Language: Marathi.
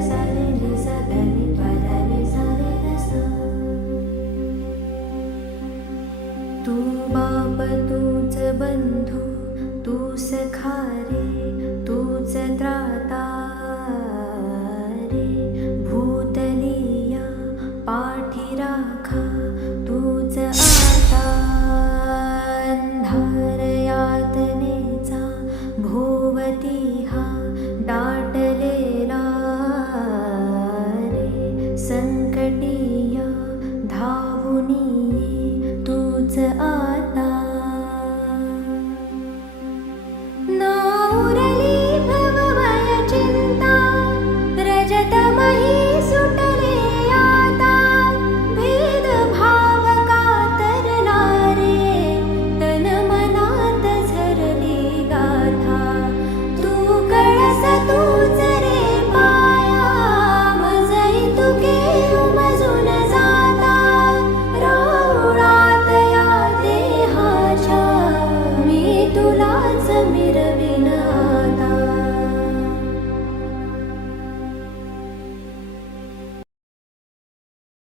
सा रे रे सा ध नि प ध नि सा रे ग सा. तू बाप तूच बंधू तू सखा रे तूच त्राता